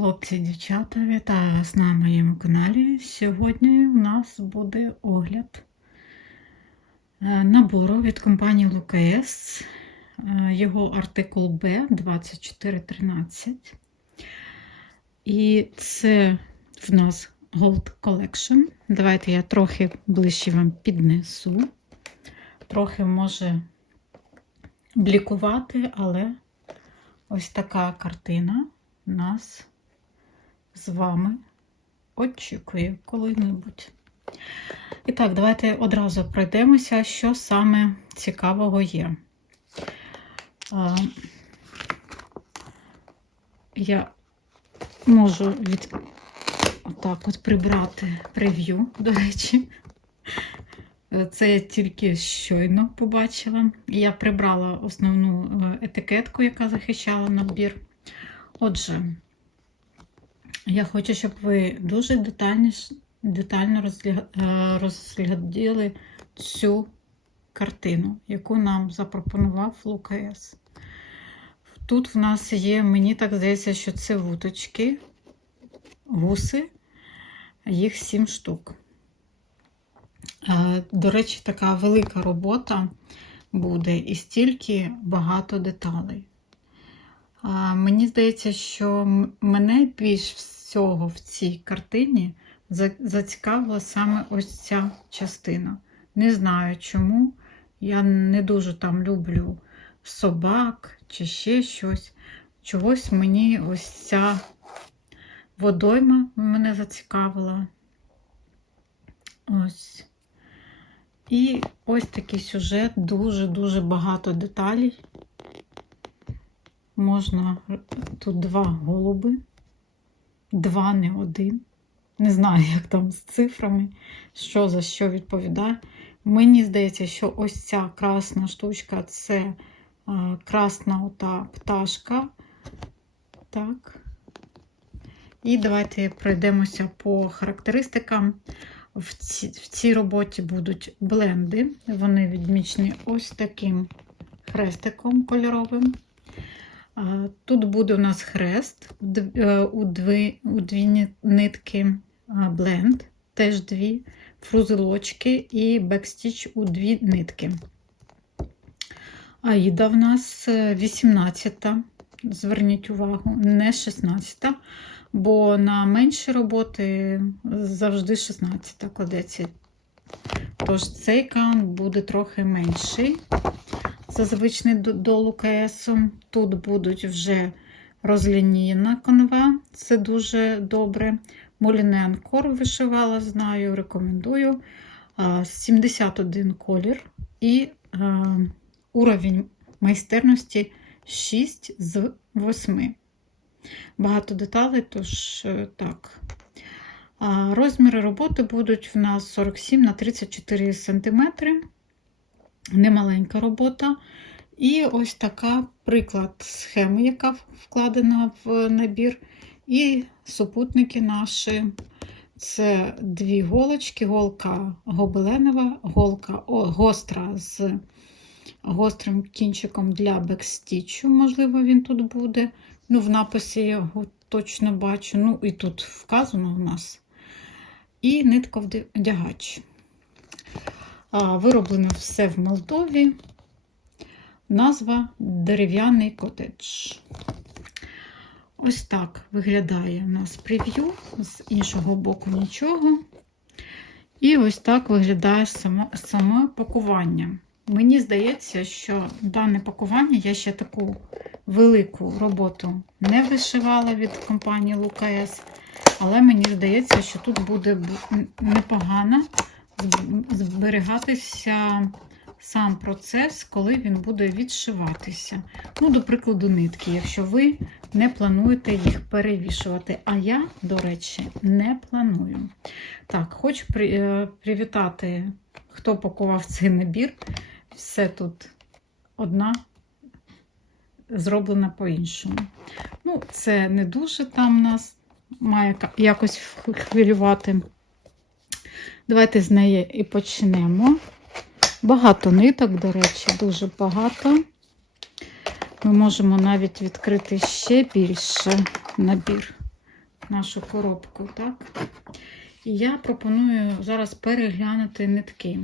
Хлопці, дівчата, вітаю вас на моєму каналі. Сьогодні у нас буде огляд е, набору від компанії Лукас. Його артикул B2413. І це в нас Gold Collection. Давайте я трохи ближче вам піднесу. Трохи може блікувати, але ось така картина нас з вами очікує коли-небудь. І так, давайте одразу пройдемося, що саме цікавого є. Я можу від отак от прибрати прев'ю, до речі. Це я тільки щойно побачила. Я прибрала основну е, етикетку, яка захищала набір. Отже, я хочу, щоб ви дуже детально, детально розгляділи цю картину, яку нам запропонував Лукас. Тут в нас є, мені так здається, що це вуточки, гуси, їх сім штук. До речі, така велика робота буде і стільки багато деталей. Мені здається, що мене більш всього в цій картині зацікавила саме ось ця частина. Не знаю чому. Я не дуже там люблю собак чи ще щось. Чогось мені ось ця водойма мене зацікавила. Ось. І ось такий сюжет, дуже-дуже багато деталей. Можна тут два голуби, два не один. Не знаю, як там з цифрами, що за що відповідає. Мені здається, що ось ця красна штучка це красна ота пташка. Так. І давайте пройдемося по характеристикам. В цій, в цій роботі будуть бленди. Вони відмічені ось таким хрестиком кольоровим. Тут буде у нас хрест е, у дві, у дві нитки бленд, теж дві, фрузелочки і бекстіч у дві нитки. Аїда в нас 18, е, зверніть увагу, не 16, бо на менші роботи завжди 16 кладеться. Тож цей кан буде трохи менший за звичний до Лукесу. Тут будуть вже розлінійна канва, це дуже добре. Моліне Анкор вишивала, знаю, рекомендую. 71 колір і уровень майстерності 6 з 8. Багато деталей, тож е, так. Розміри роботи будуть в нас 47 на 34 см немаленька робота. І ось така приклад схеми, яка вкладена в набір. І супутники наші. Це дві голочки, голка гобеленова, голка гостра з гострим кінчиком для бекстічу, можливо, він тут буде. Ну, В написі я його точно бачу. Ну, і тут вказано в нас. І нитка вдягач. Вироблено все в Молдові. Назва дерев'яний котедж. Ось так виглядає у нас прев'ю, з іншого боку нічого. І ось так виглядає саме, саме пакування. Мені здається, що дане пакування я ще таку велику роботу не вишивала від компанії Лукас, але мені здається, що тут буде непогано зберігатися сам процес, коли він буде відшиватися. Ну, до прикладу, нитки, якщо ви не плануєте їх перевішувати. А я, до речі, не планую. Так, хочу е, привітати, хто пакував цей набір. Все тут одна. Зроблена по-іншому. Ну, це не дуже там нас має якось хвилювати. Давайте з неї і почнемо. Багато ниток, до речі, дуже багато. Ми можемо навіть відкрити ще більше набір. нашу коробку, так? І я пропоную зараз переглянути нитки.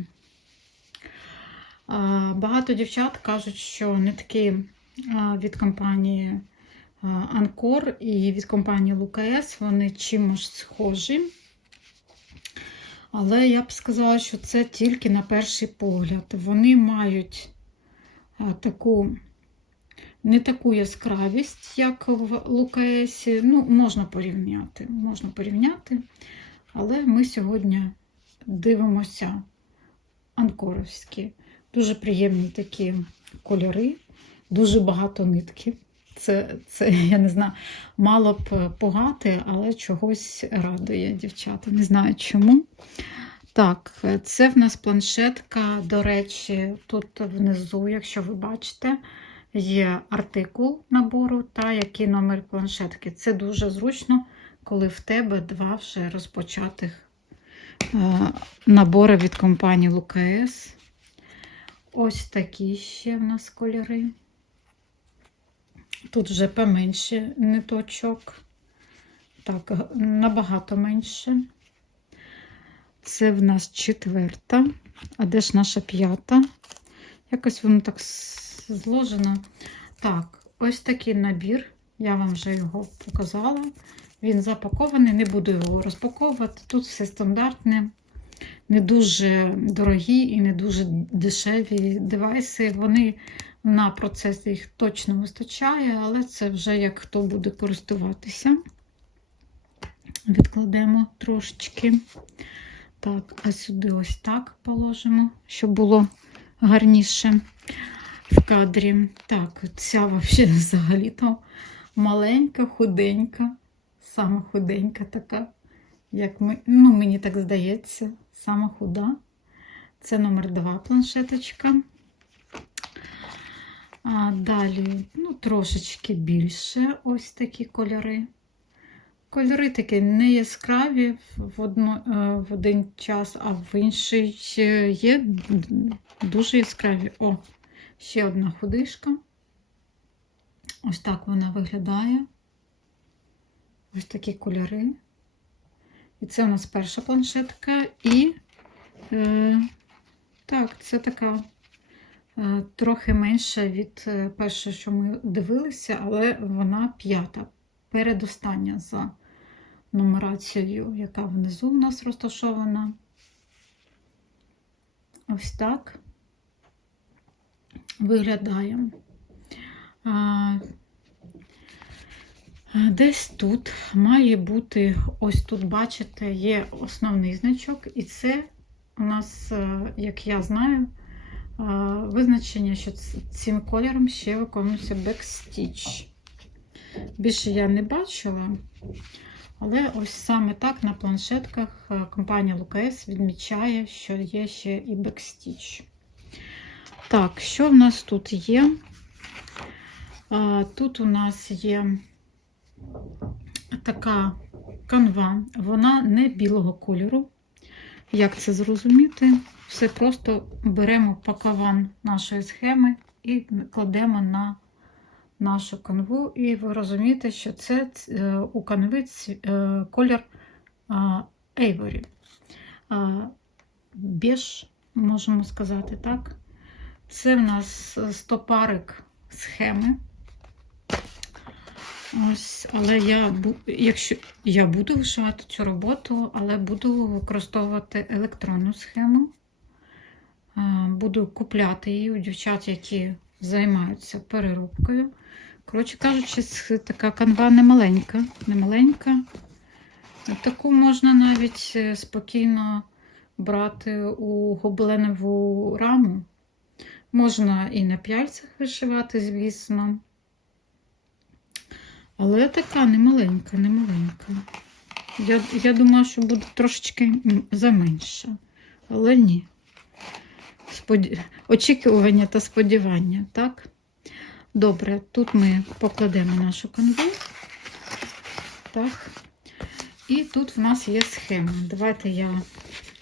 Багато дівчат кажуть, що нитки від компанії Анкор і від компанії Лукас вони чимось схожі. Але я б сказала, що це тільки на перший погляд. Вони мають таку не таку яскравість, як в Лукаесі. Ну, можна порівняти, можна порівняти. Але ми сьогодні дивимося анкоровські. Дуже приємні такі кольори, дуже багато нитки. Це, це, я не знаю, мало б погати, але чогось радує дівчата. Не знаю чому. Так, це в нас планшетка. До речі, тут внизу, якщо ви бачите, є артикул набору та який номер планшетки. Це дуже зручно, коли в тебе два вже розпочатих е, набори від компанії Лукас. Ось такі ще в нас кольори. Тут вже поменше ниточок. Так, набагато менше. Це в нас четверта. А де ж наша п'ята? Якось воно так зложено. Так, ось такий набір. Я вам вже його показала. Він запакований, не буду його розпаковувати. Тут все стандартне, не дуже дорогі і не дуже дешеві девайси. Вони на процес їх точно вистачає, але це вже як хто буде користуватися. Відкладемо трошечки. Так, а сюди ось так положимо, щоб було гарніше в кадрі. Так, ця взагалі взагалі-то маленька, худенька, сама худенька така, як ми, ну, мені так здається, сама худа. Це номер 2 планшеточка. А далі, ну, трошечки більше ось такі кольори. Кольори такі не яскраві в, одно, в один час, а в інший є дуже яскраві. О, ще одна худишка. Ось так вона виглядає. Ось такі кольори. І це у нас перша планшетка. І е, так, це така е, трохи менша від е, першої, що ми дивилися, але вона п'ята. Передостання за нумерацією, яка внизу в нас розташована. Ось так виглядає. Десь тут має бути, ось тут, бачите, є основний значок, і це у нас, е, як я знаю, визначення, що цим кольором ще виконується бекстіч. Більше я не бачила, але ось саме так на планшетках е, компанія Лукас відмічає, що є ще і бекстіч. Так, що в нас тут є? Тут у нас є така канва, вона не білого кольору. Як це зрозуміти? Все просто беремо пакаван нашої схеми і кладемо на нашу канву, і ви розумієте, що це е, у канви е, колір Ейворі. Біж, можемо сказати так. Це в нас стопарик схеми. Ось, але я якщо я буду вишивати цю роботу, але буду використовувати електронну схему. Буду купляти її у дівчат, які займаються переробкою. Коротше кажучи, така канва немаленька. немаленька. Таку можна навіть е, спокійно брати у гобеленову раму. Можна і на п'яльцях вишивати, звісно. Але така немаленька, немаленька. Я я думала, що буде трошечки заменше. Але ні. Споді... Очікування та сподівання, так? Добре, тут ми покладемо нашу канву. Так. І тут в нас є схема. Давайте я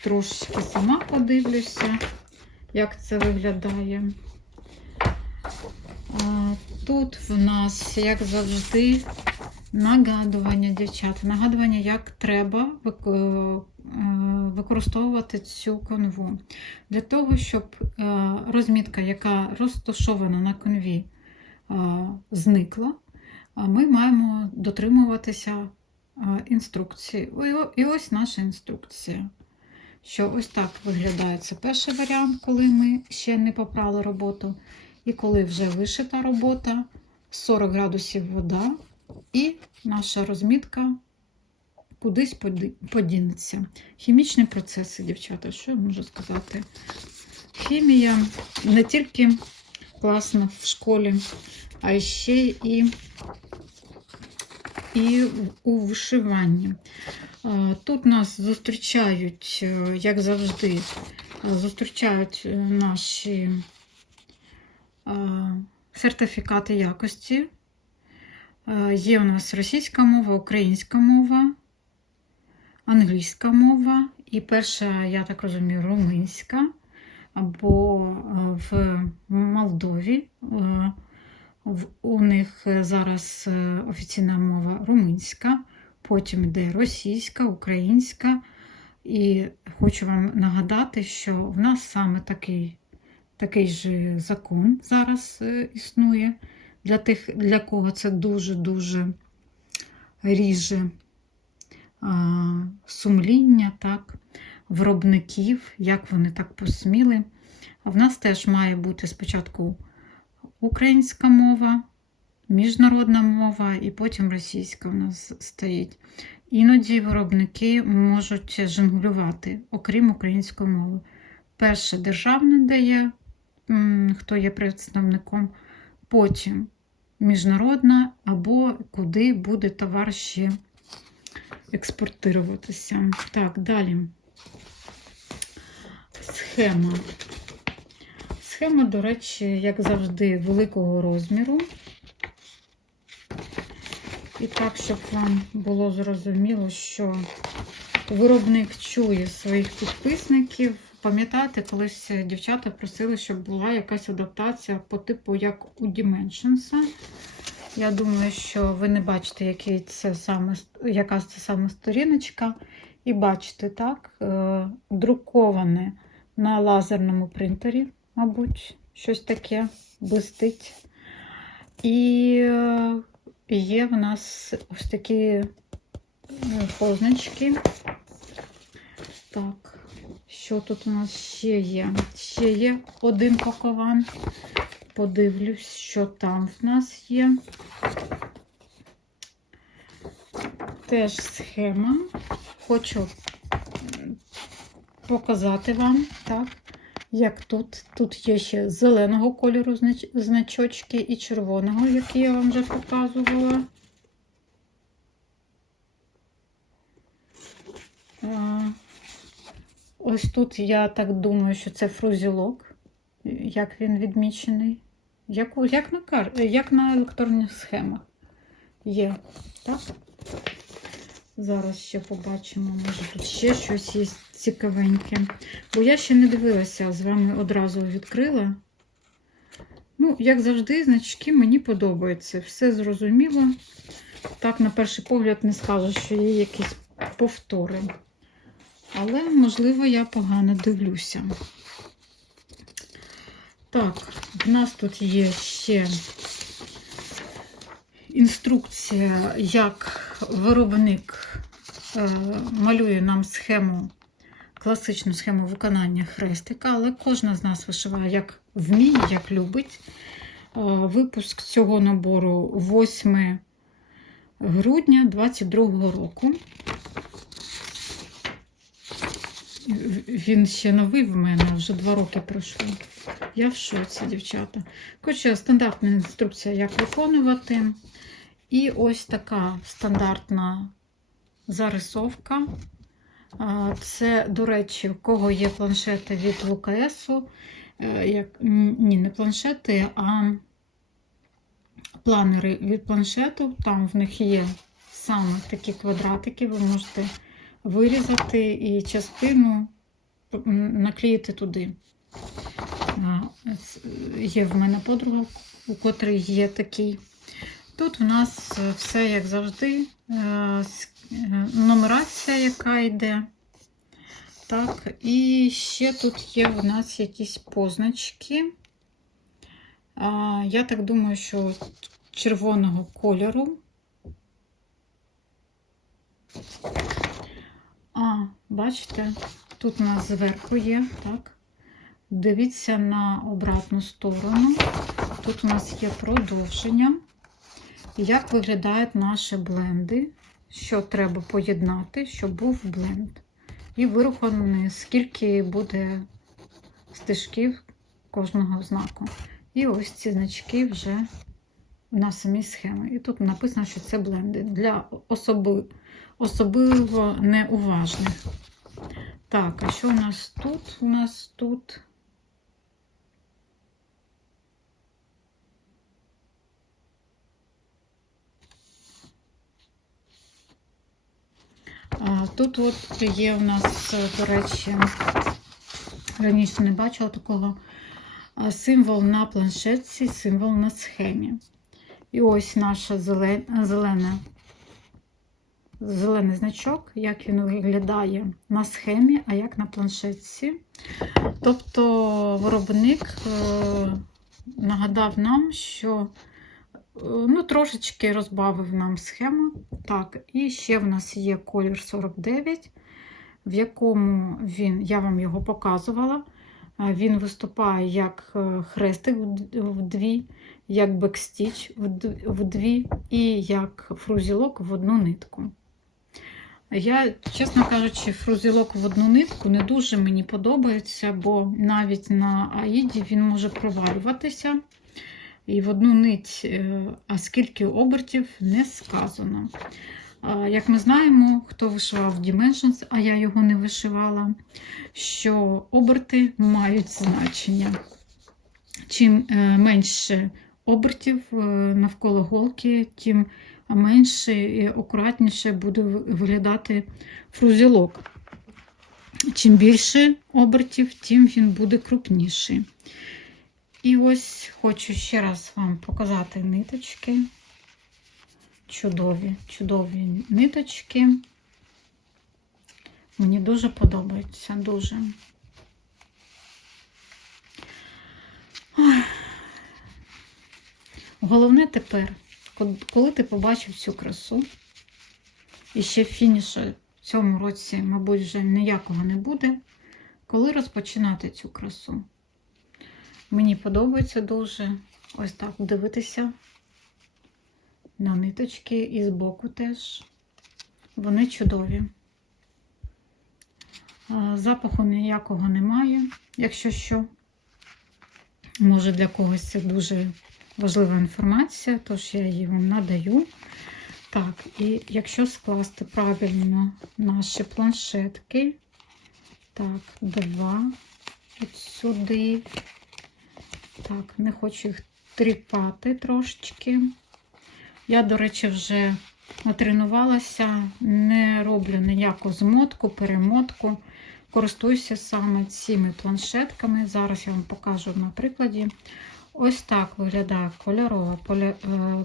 трошечки сама подивлюся, як це виглядає. Тут в нас, як завжди, Нагадування, дівчата, нагадування, як треба е, використовувати цю канву. Для того, щоб е, розмітка, яка розташована на канві, е, зникла, ми маємо дотримуватися інструкції. І ось наша інструкція. Що ось так виглядає це перший варіант, коли ми ще не попрали роботу. І коли вже вишита робота, 40 градусів вода, і наша розмітка кудись подінеться. Хімічні процеси, дівчата, що я можу сказати? Хімія не тільки класна в школі, а ще і, і у вишиванні. Тут нас зустрічають, е, як завжди, зустрічають е, наші сертифікати якості. Е, Є у нас російська мова, українська мова, англійська мова і перша, я так розумію, румунська. Або е, в Молдові е, у них зараз е, офіційна мова румунська, потім йде російська, українська. І хочу вам нагадати, що в нас саме такий, такий же закон зараз е, існує. Для тих, для кого це дуже-дуже ріже сумління, так, виробників, як вони так посміли. А в нас теж має бути спочатку українська мова, міжнародна мова і потім російська у нас стоїть. Іноді виробники можуть жонглювати, окрім української мови. Перше державне дає, хто є представником, потім міжнародна, або куди буде товар ще експортуватися. Так, далі. Схема. Схема, до речі, як завжди, великого розміру. І так, щоб вам було зрозуміло, що виробник чує своїх підписників. Пам'ятаєте, колись дівчата просили, щоб була якась адаптація по типу, як у Dimensions. Я думаю, що ви не бачите, який це саме, яка це саме сторіночка. І бачите, так, е, друковане на лазерному принтері, мабуть, щось таке блистить. І е, є в нас ось такі е, позначки. Так, що тут у нас ще є? Ще є один пакован. Подивлюсь, що там в нас є. Теж схема. Хочу показати вам, так, як тут. Тут є ще зеленого кольору значочки і червоного, які я вам вже показувала. Ось тут я так думаю, що це фрузілок, як він відмічений. Як, як, на, кар... як на електронних схемах є. Так? Зараз ще побачимо, може тут ще щось є цікавеньке. Бо я ще не дивилася, з вами одразу відкрила. Ну, як завжди, значки мені подобаються. Все зрозуміло. Так, на перший погляд, не скажу, що є якісь повтори. Але, можливо, я погано дивлюся. Так, в нас тут є ще інструкція, як виробник е, малює нам схему, класичну схему виконання хрестика, але кожна з нас вишиває як вміє, як любить. Е, Випуск цього набору 8 грудня 2022 року. Він ще новий в мене, вже два роки пройшло. Я в шоці, дівчата. Хоча стандартна інструкція, як виконувати. І ось така стандартна зарисовка. Це, до речі, в кого є планшети від ВКСу, е, ні, не планшети, а планери від планшету. Там в них є саме такі квадратики, ви можете вирізати і частину наклеїти туди. Є в мене подруга, у котрій є такий Тут у нас е, все як завжди, е, е, нумерація, яка йде. Так, і ще тут є у нас якісь позначки. Я так думаю, що червоного кольору. А, бачите, тут у нас зверху є, так. Дивіться на обратну сторону. Тут у нас є продовження. Як виглядають наші бленди, що треба поєднати, щоб був бленд. І вирахований, скільки буде стежків кожного знаку. І ось ці значки вже на самій схемі. І тут написано, що це бленди для особи, особливо неуважних. Так, а що у нас тут? У нас тут. Тут от є у нас, до речі, раніше не бачила такого символ на планшетці, символ на схемі. І ось наша зелена, зелений значок, як він виглядає на схемі, а як на планшетці. Тобто виробник е, нагадав нам, що е, ну, трошечки розбавив нам схему. Так, і ще в нас є колір 49, в якому він, я вам його показувала. е, Він виступає як хрестик в д- як бекстіч в д- і як фрузілок в одну нитку. Я, чесно кажучи, фрузілок в одну нитку не дуже мені подобається, бо навіть на аїді він може провалюватися. І в одну нить, е, а скільки обертів не сказано. Як ми знаємо, хто вишивав Dimensions, а я його не вишивала, що оберти мають значення. Чим е, менше обертів е, навколо голки, тим менше і акуратніше буде виглядати фрузілок. Чим більше обертів, тим він буде крупніший. І ось хочу ще раз вам показати ниточки. Чудові, чудові ниточки. Мені дуже подобається, дуже. Головне тепер, коли ти побачив цю красу, і ще фінішу в цьому році, мабуть, вже ніякого не буде, коли розпочинати цю красу. Мені подобається дуже ось так дивитися на ниточки і збоку теж. Вони чудові. Запаху ніякого немає, якщо що. Може для когось це дуже важлива інформація, тож я її вам надаю. Так, і якщо скласти правильно наші планшетки, так, два от сюди. Так, не хочу їх тріпати трошечки. Я, до речі, вже натренувалася, не роблю ніяку змотку, перемотку. Користуюся саме цими планшетками. Зараз я вам покажу на прикладі. Ось так виглядає кольорова е,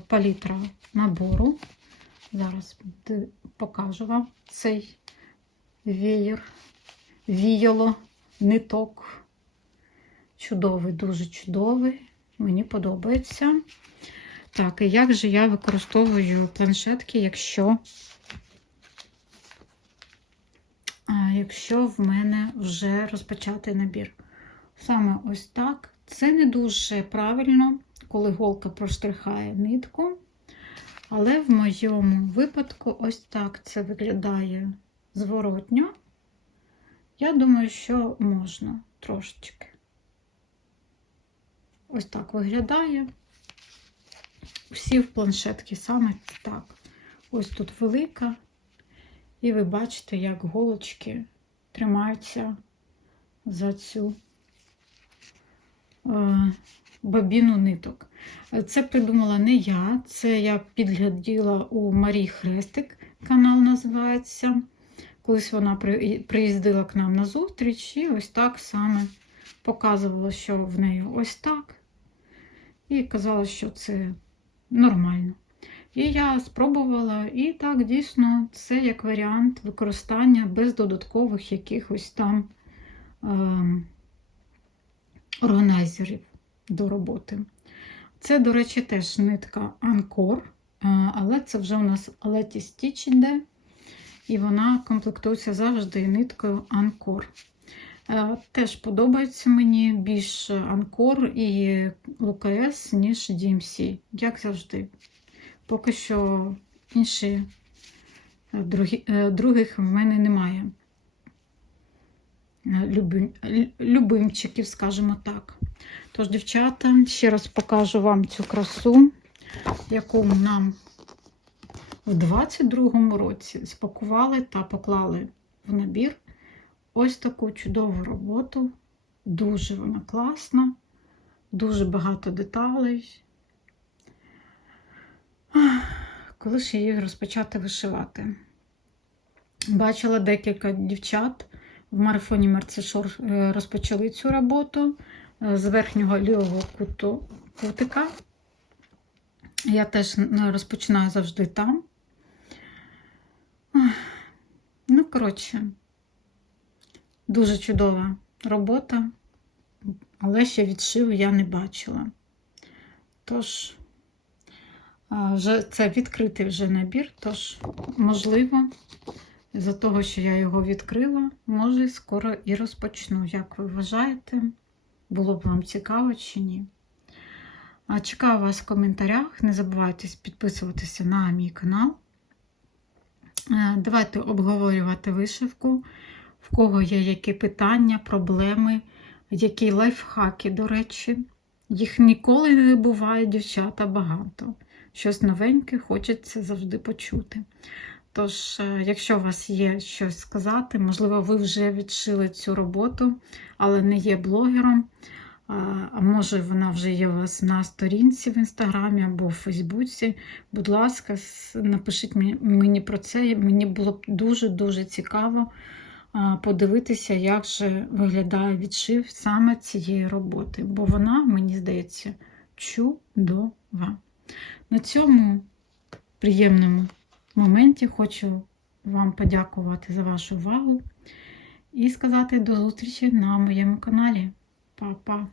палітра набору. Зараз покажу вам цей веєр, віяло, ниток. Чудовий, дуже чудовий. Мені подобається. Так, і як же я використовую планшетки, якщо, якщо в мене вже розпочатий набір? Саме ось так. Це не дуже правильно, коли голка проштрихає нитку. Але в моєму випадку ось так це виглядає зворотньо. Я думаю, що можна трошечки. Ось так виглядає. Всі в планшетки саме так. Ось тут велика. І ви бачите, як голочки тримаються за цю бобіну ниток. Це придумала не я, це я підгляділа у Марії Хрестик, канал називається. Колись вона приїздила к нам на зустріч і ось так саме показувала, що в неї ось так. І казала, що це нормально. І я спробувала, і так, дійсно, це як варіант використання без додаткових якихось там ем, органайзерів до роботи. Це, до речі, теж нитка Анкор, але це вже у нас Алеті Стіч йде, і вона комплектується завжди ниткою Анкор. Е, Теж подобається мені більш Анкор і ЛКС, ніж DMC, як завжди. Поки що інші е, е, других в мене немає. Любим, лю- любимчиків, скажімо так. Тож, дівчата, ще раз покажу вам цю красу, яку нам в 22-му році спакували та поклали в набір ось таку чудову роботу. Дуже вона класна, дуже багато деталей. Коли ж її розпочати вишивати? Бачила декілька дівчат в марафоні Мерцешор е, розпочали цю роботу е, з верхнього лівого куту, кутика. Я теж розпочинаю завжди там. Ну, коротше, дуже чудова робота, але ще відшиву я не бачила. Тож, вже це відкритий вже набір, тож, можливо, за того, що я його відкрила, може, скоро і розпочну. Як ви вважаєте, було б вам цікаво чи ні? Чекаю вас в коментарях. Не забувайте підписуватися на мій канал. Е, Давайте обговорювати вишивку, в кого є які питання, проблеми, які лайфхаки, до речі. Їх ніколи не буває, дівчата, багато. Щось новеньке хочеться завжди почути. Тож, е, якщо у вас є щось сказати, можливо, ви вже відшили цю роботу, але не є блогером. А може, вона вже є у вас на сторінці в інстаграмі або в Фейсбуці. Будь ласка, напишіть мені про це. Мені було б дуже-дуже цікаво подивитися, як же виглядає відшив саме цієї роботи, бо вона, мені здається, чудова. На цьому приємному моменті хочу вам подякувати за вашу увагу і сказати до зустрічі на моєму каналі. Па-па!